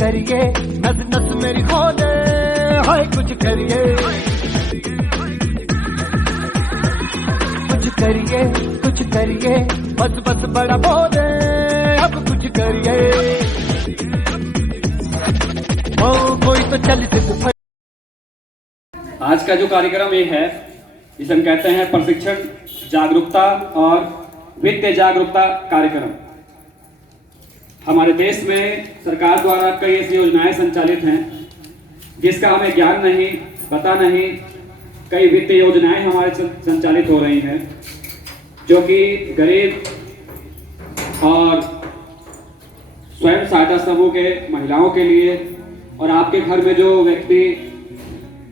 करिए, नस नस मेरी खोले, हाय कुछ करिए, कुछ करिए, बस बस बड़ा बोले, अब कुछ करिए, ओ कोई तो चल सिर्फ। आज का जो कार्यक्रम ये है, इसे हम कहते हैं प्रशिक्षण जागरूकता और वित्तीय जागरूकता कार्यक्रम। हमारे देश में सरकार द्वारा कई ऐसी योजनाएं संचालित हैं जिसका हमें ज्ञान नहीं, पता नहीं। कई वित्तीय योजनाएं हमारे संचालित हो रही हैं जो कि गरीब और स्वयं सहायता समूह के महिलाओं के लिए और आपके घर में जो व्यक्ति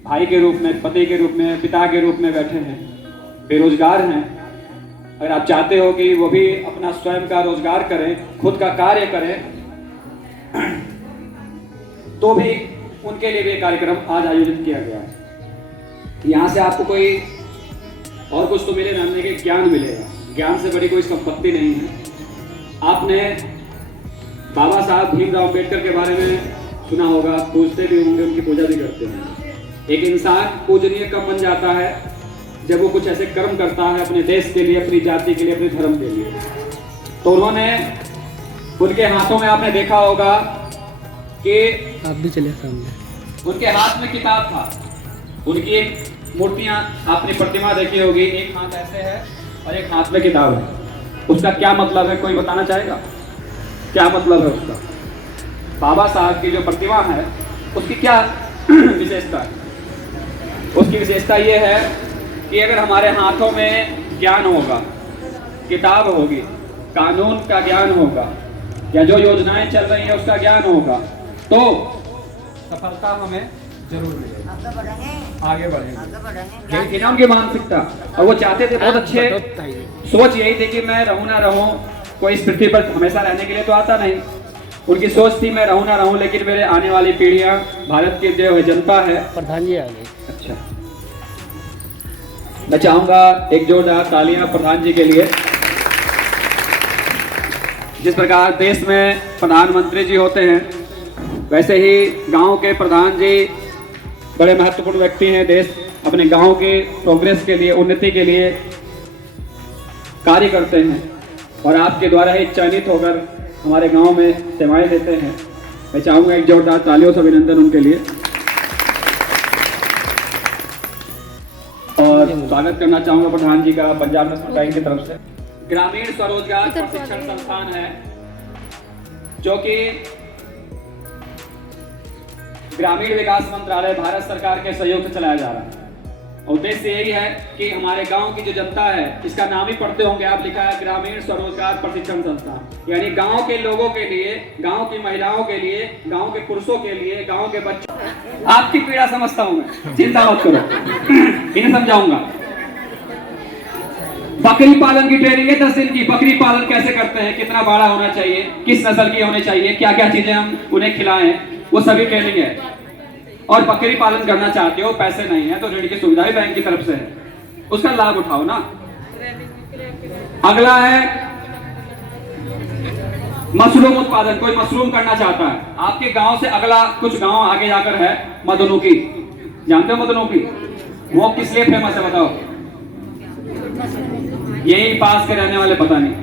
भाई के रूप में, पति के रूप में, पिता के रूप में बैठे हैं, बेरोजगार हैं, अगर आप चाहते हो कि वो भी अपना स्वयं का रोजगार करें, खुद का कार्य करें, तो भी उनके लिए भी एक कार्यक्रम आज आयोजित किया गया है। यहाँ से आपको कोई और कुछ तो मिले ना, कि ज्ञान मिलेगा। ज्ञान से बड़ी कोई संपत्ति नहीं है। आपने बाबा साहब भीमराव अम्बेडकर के बारे में सुना होगा, पूजते भी होंगे, उनकी पूजा भी करते हैं। एक इंसान पूजनीय कब बन जाता है? जब वो कुछ ऐसे कर्म करता है अपने देश के लिए, अपनी जाति के लिए, अपने धर्म के लिए। तो उनके हाथों में आपने देखा होगा कि आप भी चले सामने, उनके हाथ में किताब था। उनकी एक मूर्तियां, आपने प्रतिमा देखी होगी, एक हाथ ऐसे है और एक हाथ में किताब है। उसका क्या मतलब है, कोई बताना चाहेगा? क्या मतलब है उसका? बाबा साहब की जो प्रतिमा है उसकी क्या विशेषता है? उसकी विशेषता ये है कि अगर हमारे हाथों में ज्ञान होगा, किताब होगी, कानून का ज्ञान होगा, या जो योजनाएं चल रही है उसका ज्ञान होगा, तो सफलता हमें जरूर मिलेगी, आगे बढ़ेंगे। यही थी ना उनकी मानसिकता। और वो चाहते थे, बहुत अच्छे सोच यही थी कि मैं रहूं ना रहूं, कोई इस पृथ्वी पर हमेशा रहने के लिए तो आता नहीं। उनकी सोच थी मैं रहूं ना रहूं, लेकिन मेरे आने वाली पीढ़ियां, भारत की जो जनता है। प्रधान जी आ गए। अच्छा, मैं चाहूंगा एक जोरदार तालियां प्रधान जी के लिए। जिस प्रकार देश में प्रधानमंत्री जी होते हैं, वैसे ही गांव के प्रधान जी बड़े महत्वपूर्ण व्यक्ति हैं। देश अपने गांव के प्रोग्रेस के लिए, उन्नति के लिए कार्य करते हैं और आपके द्वारा ही चयनित होकर हमारे गांव में सेवाएं देते हैं। मैं चाहूंगा एक जोरदार तालियों से अभिनंदन उनके लिए, और स्वागत करना चाहूंगा प्रधान जी का पंजाब नेशनल बैंक की तरफ से। ग्रामीण स्वरोजगार प्रशिक्षण संस्थान है जो कि ग्रामीण विकास मंत्रालय, भारत सरकार के सहयोग से चलाया जा रहा है। उद्देश्य यही है कि हमारे गांव की जो जनता है, इसका नाम ही पढ़ते होंगे आप, लिखा है ग्रामीण स्वरोजगार प्रशिक्षण संस्थान। यानी गांव के लोगों के लिए, गांव की महिलाओं के लिए, गांव के पुरुषों के लिए, गांव के बच्चों। आपकी पीड़ा समझता हूं मैं, चिंता मत करो, इन्हें समझाऊंगा। बकरी पालन की ट्रेनिंग है 10 दिन की। बकरी पालन कैसे करते हैं, कितना बड़ा होना चाहिए, किस नस्ल की होनी चाहिए, क्या क्या चीजें हम उन्हें खिलाएं, वो सभी ट्रेनिंग है। और बकरी पालन करना चाहते हो, पैसे नहीं है, तो ऋण की सुविधा भी बैंक की तरफ से है, उसका लाभ उठाओ ना। अगला है मशरूम उत्पादन। कोई मशरूम करना चाहता है आपके गांव से, अगला कुछ गांव आगे जाकर है मधुनुकी। जानते हो मधुनुकी? वो किस लिए फेमस है बताओ? यही पास के रहने वाले पता नहीं।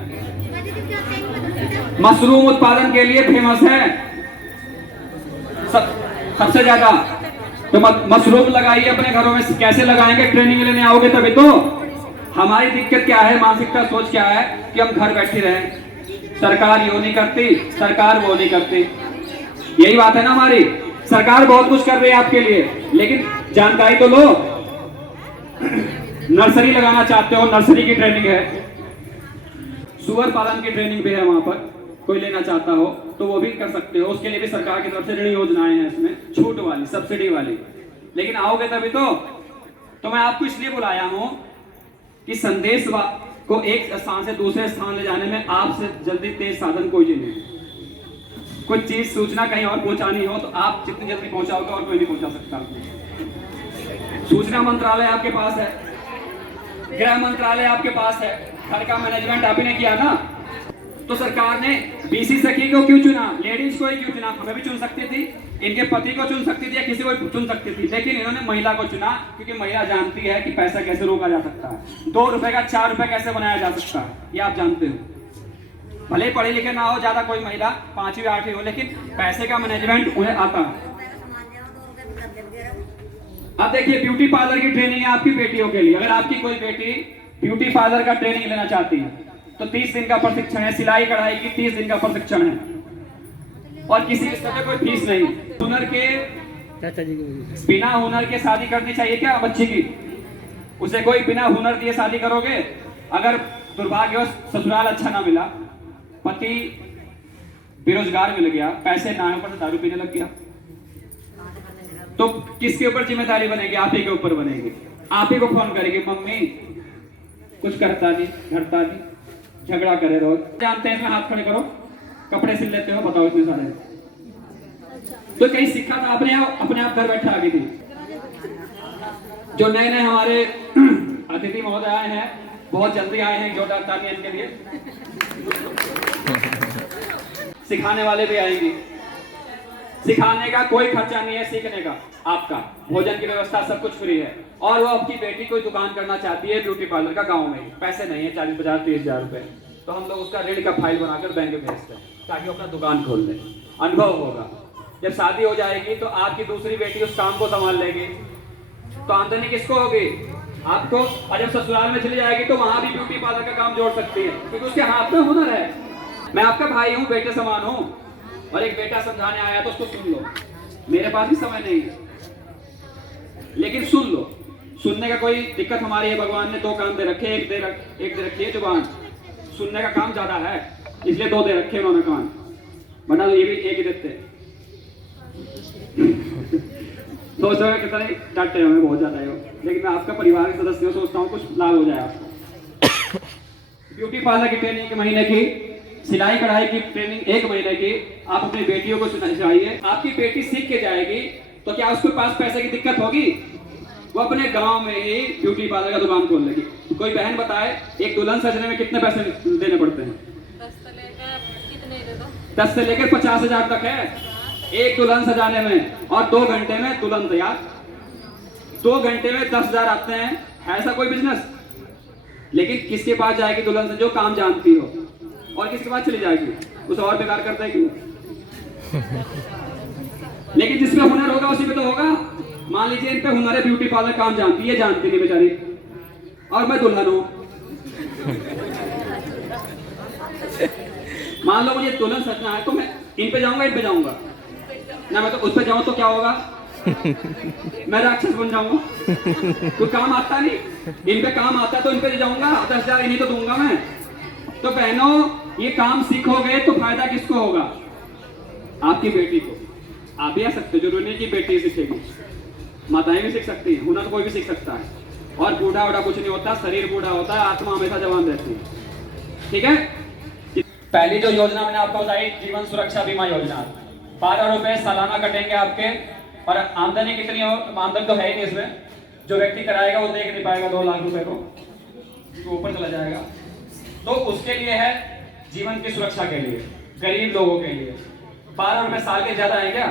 मशरूम उत्पादन के लिए फेमस है सबसे ज्यादा। तो मशरूम लगाइए अपने घरों में। कैसे लगाएंगे? ट्रेनिंग लेने आओगे तभी तो। हमारी दिक्कत क्या है, मानसिकता, सोच क्या है कि हम घर बैठे रहें, सरकार यो नहीं करती, सरकार वो नहीं करती। यही बात है ना हमारी। सरकार बहुत कुछ कर रही है आपके लिए, लेकिन जानकारी तो लो। नर्सरी लगाना चाहते हो, नर्सरी की ट्रेनिंग है। सुअर पालन की ट्रेनिंग भी है वहां पर, कोई लेना चाहता हो तो वो भी कर सकते हो। उसके लिए भी सरकार की तरफ से ऋण योजनाएं हैं, इसमें छूट वाली, सब्सिडी वाली। लेकिन आओगे तभी तो मैं आपको इसलिए बुलाया हूं कि संदेश को एक स्थान से दूसरे स्थान ले जाने में आपसे जल्दी तेज साधन कोई नहीं है। कोई चीज, सूचना कहीं और पहुंचानी हो तो आप जितनी जल्दी पहुंचाओगे और कोई नहीं पहुंचा सकता। सूचना मंत्रालय आपके पास है, गृह मंत्रालय आपके पास है, घर का मैनेजमेंट आप ही ने किया ना। तो सरकार ने बीसी सखी को क्यों चुना, लेडीज को ही क्यों चुना? हमें भी चुन सकती थी, इनके पति को चुन सकती थी या किसी को चुन सकती थी, लेकिन इन्होंने महिला को चुना क्योंकि महिला जानती है कि पैसा कैसे रोका जा सकता है, 2 रुपए का 4 रुपए कैसे बनाया जा सकता है, ये आप जानते हो। भले पढ़े लिखे ना हो ज्यादा कोई महिला, 5वीं 8वीं हो, लेकिन पैसे का मैनेजमेंट उन्हें आता है। अब देखिए ब्यूटी पार्लर की ट्रेनिंग है आपकी बेटियों के लिए। अगर आपकी कोई बेटी ब्यूटी पार्लर का ट्रेनिंग लेना चाहती है तो 30 दिन का प्रशिक्षण है, सिलाई कढ़ाई की 30 दिन का प्रशिक्षण है, और किसी स्तर पे कोई फीस नहीं। हुनर के चाचा जी को बिना हुनर के शादी करनी चाहिए क्या बच्ची की? उसे कोई बिना हुनर दिए शादी करोगे? अगर दुर्भाग्यवश ससुराल अच्छा ना मिला, पति बेरोजगार मिल गया, पैसे ना ऊपर से दारू पीने लग गया, तो किसके ऊपर जिम्मेदारी बनेगी? आप ही के ऊपर बनेगी। आप ही को फोन करेगी, मम्मी कुछ करता नहीं, घरता नहीं, झगड़ा करे रोज। जानते हैं इसमें हाथ खड़े करो, कपड़े सिल लेते हो, बताओ इतने सारे। तो कहीं सीखा था आपने, अपने आप घर बैठे आ गई थी। जो नए नए हमारे अतिथि महोदय आए हैं, बहुत जल्दी आए हैं, जोरदार तालियां इनके लिए। सिखाने वाले भी आएंगे। सिखाने का कोई खर्चा नहीं है, सीखने का आपका, भोजन की व्यवस्था सब कुछ फ्री है। और वो आपकी बेटी कोई दुकान करना चाहती है ब्यूटी पार्लर का गांव में, पैसे नहीं है 40, 50, 30 हजार रुपए, तो हम लोग उसका ऋण का फाइल बनाकर बैंक में भेजते हैं ताकि वो अपना दुकान खोल ले। अनुभव होगा, जब शादी हो जाएगी तो आपकी दूसरी बेटी उस काम को संभाल लेगी, तो आमदनी किसको होगी? आपको। और जब ससुराल में चली जाएगी तो वहां भी ब्यूटी पार्लर का काम जोड़ सकती है, क्योंकि उसके हाथ में हुनर है। मैं आपका भाई हूँ, बेटे समान हूँ, और एक बेटा समझाने आया तो उसको सुन लो। मेरे पास भी समय नहीं है, लेकिन सुन लो। सुनने का कोई दिक्कत हमारी है, भगवान ने 2 कान दे रखे, एक दे रखी है जुबान। सुनने का काम ज्यादा है, इसलिए 2 दे रखे उन्होंने कान, वरना तो ये भी एक ही देते। सोच रहे कितना डांटे हमें बहुत ज्यादा है, लेकिन मैं आपका परिवार के सदस्य सोचता हूँ कुछ लाभ हो जाए आपको। ब्यूटी पार्लर की ट्रेनिंग 1 महीने की, सिलाई कढ़ाई की ट्रेनिंग 1 महीने की, आप अपनी बेटियों को सिखाइए। आपकी बेटी सीख के जाएगी तो क्या उसके पास पैसे की दिक्कत होगी? वो अपने गांव में ही ब्यूटी पार्लर का दुकान खोल लेगी। कोई बहन बताए एक दुल्हन सजने में कितने पैसे देने पड़ते हैं? 10 से लेकर 50 हजार तक है एक दुल्हन सजाने में, और 2 घंटे में दुल्हन तैयार। 2 घंटे में 10 हजार आते हैं, है ऐसा कोई बिजनेस? लेकिन किसके पास जाएगी दुल्हन से? जो काम जानती हो। और किसके पास चली जाएगी? उसे और बेकार करता है क्यों? लेकिन जिसमें हुनर होगा उसी में तो होगा। मान लीजिए इन पे हुनर है, ब्यूटी पार्लर काम जानती है, जानती नहीं बेचारी, और मैं दुल्हन हूं। मान लो मुझे दुल्हन सजना है तो मैं इन पे जाऊंगा, इन पे जाऊंगा ना, मैं तो उस पे जाऊं तो क्या होगा? मैं राक्षस बन जाऊंगा। तो काम आता नहीं, इन पे काम आता है तो इन पे जाऊंगा, 10 हजार इन्हीं तो दूंगा मैं। तो बहनों ये काम सीखोगे तो फायदा किसको होगा? आपकी बेटी को। आप भी आ सकते हो, जरूरी नहीं कि बेटी सीखेगी, माताएं भी सीख सकती हैं, हुनर कोई भी सीख सकता है। और बूढ़ा वूढ़ा कुछ नहीं होता, शरीर बूढ़ा होता है, आत्मा हमेशा जवान रहती है। ठीक है। पहली जो योजना मैंने आपको बताई, जीवन सुरक्षा बीमा योजना, 12 रुपए सालाना कटेंगे आपके। और आमदनी कितनी हो? आमदनी तो है ही नहीं इसमें, जो व्यक्ति कराएगा वो देख नहीं पाएगा 2 लाख रुपए को, तो ऊपर चला जाएगा। तो उसके लिए है जीवन की सुरक्षा के लिए, गरीब लोगों के लिए 12 रुपए साल के ज्यादा है क्या?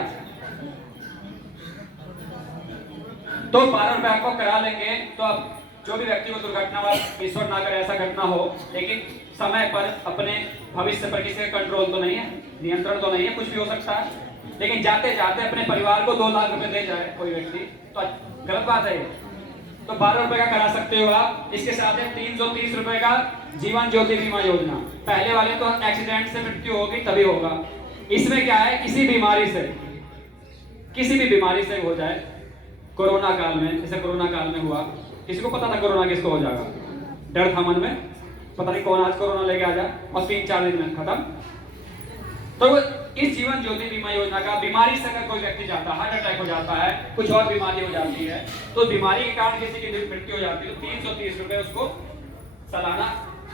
तो 12 रुपए आपको करा लेंगे। तो अब जो भी व्यक्ति को दुर्घटना, ईश्वर ना करे ऐसा घटना हो, लेकिन समय पर अपने भविष्य पर किसी का कंट्रोल तो नहीं है, नियंत्रण तो नहीं है, कुछ भी हो सकता है, लेकिन जाते जाते अपने परिवार को 2 लाख रुपए दे जाए कोई व्यक्ति, तो गलत बात है। तो 12 रुपए का करा सकते हो आप। इसके साथ है 330 रुपए का जीवन ज्योति बीमा योजना। पहले वाले तो एक्सीडेंट से मृत्यु होगी तभी होगा, इसमें क्या है, किसी भी बीमारी से हो जाए, कोरोना काल में, जैसे कोरोना काल में हुआ, किसी को पता था कोरोना किसको हो जाएगा? डर था मन में, पता नहीं कौन आज कोरोना लेके आ जाए, और 3-4 दिन में खत्म। तो इस जीवन ज्योति बीमा योजना का, बीमारी से अगर कोई व्यक्ति जाता है, हार्ट अटैक हो जाता है, कुछ और बीमारी हो जाती है, तो बीमारी के कारण किसी की मृत्यु हो जाती है, तो 330 रुपए उसको सालाना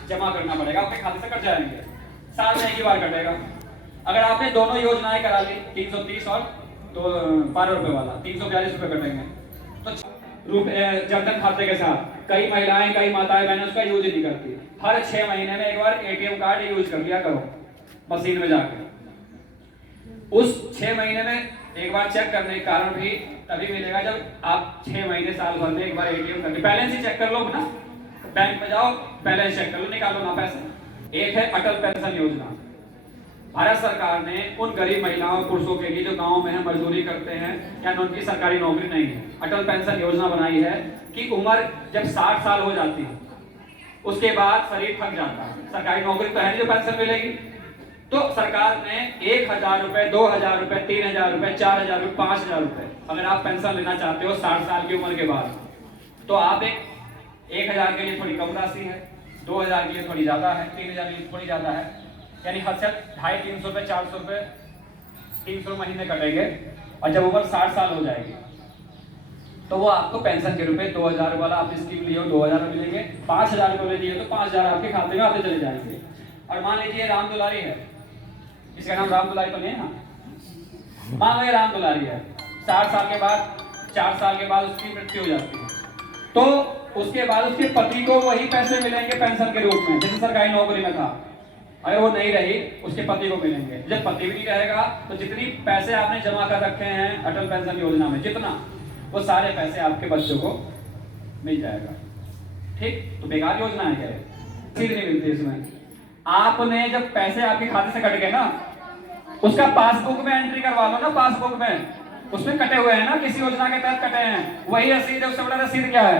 जमा करना पड़ेगा, अपने खाते से कट जाएंगे, साल में 1 ही बार कटेगा। अगर आपने दोनों योजनाएं करा ली, 330 और तो 12 रुपए वाला, 342 रुपए कटेंगे। तो जनधन खाते के साथ कई महिलाएं, कई माताएं बहनें उसका यूज ही नहीं करती। हर 6 महीने में एक बार ATM कार्ड यूज कर लिया करो। मशीन में जाकर। उस 6 महीने में एक बार चेक करने के कारण भी तभी मिलेगा जब आप 6 महीने साल भर में एक बार एटीएम करके बैलेंस ही चेक कर लो ना, बैंक में जाओ बैलेंस चेक कर लो, निकालो ना पैसा। एक है अटल पेंशन योजना। भारत सरकार ने उन गरीब महिलाओं और पुरुषों के लिए जो गांव में है, मजदूरी करते हैं या उनकी सरकारी नौकरी नहीं है, अटल पेंशन योजना बनाई है कि उम्र जब 60 साल हो जाती है उसके बाद शरीर थक जाता है, सरकारी नौकरी तो है नहीं जो पेंशन मिलेगी, तो सरकार ने 1,000 रुपए, 2,000 रुपए, 3,000 रुपए, 4,000 रुपए, 5,000 रुपए अगर आप पेंशन लेना चाहते हो 60 साल की उम्र के बाद, तो आप 1,000 के लिए थोड़ी कम राशि है, 2,000 के लिए थोड़ी ज्यादा है, 3,000 के लिए थोड़ी ज्यादा है, यानी हद से 250-300 रुपए, 400 रुपए 300 महीने कटेंगे। और जब उम्र 60 साल हो जाएगी तो वो आपको पेंशन के रुपए 2,000 वाला आप स्कीम लिए हो 2,000 मिलेंगे, 5,000 रुपए लिए तो 5,000 आपके खाते में आते चले जाएंगे। और मान लीजिए राम दुलारी है, इसका नाम राम दुलारी तो नहीं है ना, मान लो ये राम दुलारी है, 60 साल के बाद 4 साल के बाद उसकी मृत्यु हो जाती है, तो उसके बाद उसके पति को वही पैसे मिलेंगे पेंशन के रूप में जैसे सरकारी नौकरी में था। अगर वो नहीं रही उसके पति को मिलेंगे। जब पति भी नहीं रहेगा तो जितनी पैसे आपने जमा कर रखे हैं अटल पेंशन योजना में, जितना वो सारे पैसे आपके बच्चों को मिल जाएगा। ठीक, तो बेकार योजना है क्या? रसीद नहीं मिलती इसमें। आपने जब पैसे आपके खाते से कट गए ना, उसका पासबुक में एंट्री करवा लो ना, पासबुक में उसमें कटे हुए हैं ना, किसी योजना के तहत कटे हैं, वही रसीद है। उससे बड़ा रसीद क्या है?